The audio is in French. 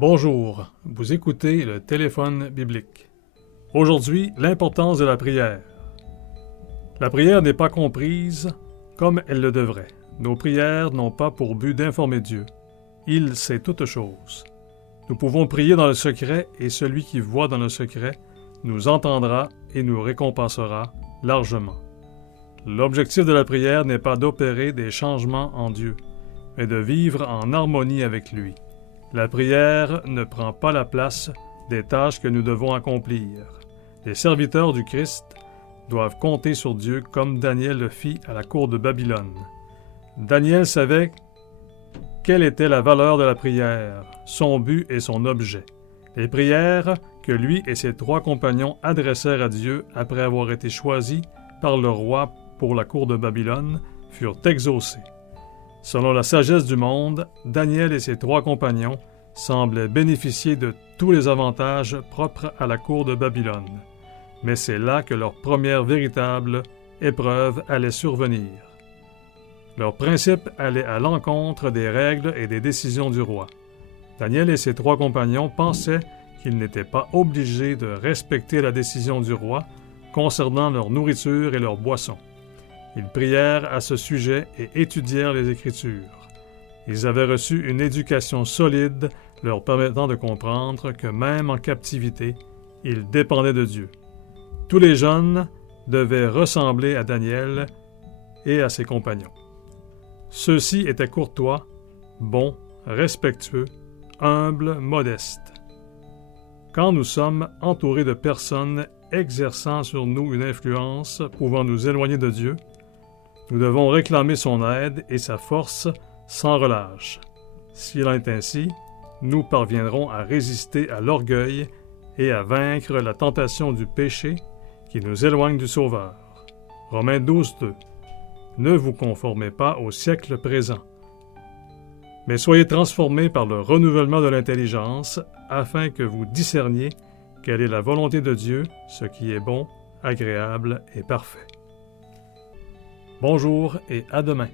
Bonjour, vous écoutez le téléphone biblique. Aujourd'hui, l'importance de la prière. La prière n'est pas comprise comme elle le devrait. Nos prières n'ont pas pour but d'informer Dieu. Il sait toutes choses. Nous pouvons prier dans le secret et celui qui voit dans le secret nous entendra et nous récompensera largement. L'objectif de la prière n'est pas d'opérer des changements en Dieu, mais de vivre en harmonie avec lui. La prière ne prend pas la place des tâches que nous devons accomplir. Les serviteurs du Christ doivent compter sur Dieu comme Daniel le fit à la cour de Babylone. Daniel savait quelle était la valeur de la prière, son but et son objet. Les prières que lui et ses 3 compagnons adressèrent à Dieu après avoir été choisis par le roi pour la cour de Babylone furent exaucées. Selon la sagesse du monde, Daniel et ses 3 compagnons semblaient bénéficier de tous les avantages propres à la cour de Babylone. Mais c'est là que leur première véritable épreuve allait survenir. Leur principe allait à l'encontre des règles et des décisions du roi. Daniel et ses 3 compagnons pensaient qu'ils n'étaient pas obligés de respecter la décision du roi concernant leur nourriture et leur boisson. Ils prièrent à ce sujet et étudièrent les Écritures. Ils avaient reçu une éducation solide leur permettant de comprendre que même en captivité, ils dépendaient de Dieu. Tous les jeunes devaient ressembler à Daniel et à ses compagnons. Ceux-ci étaient courtois, bons, respectueux, humbles, modestes. Quand nous sommes entourés de personnes exerçant sur nous une influence pouvant nous éloigner de Dieu, nous devons réclamer son aide et sa force sans relâche. S'il en est ainsi, nous parviendrons à résister à l'orgueil et à vaincre la tentation du péché qui nous éloigne du Sauveur. Romains 12:2. Ne vous conformez pas au siècle présent, mais soyez transformés par le renouvellement de l'intelligence afin que vous discerniez quelle est la volonté de Dieu, ce qui est bon, agréable et parfait. Bonjour et à demain.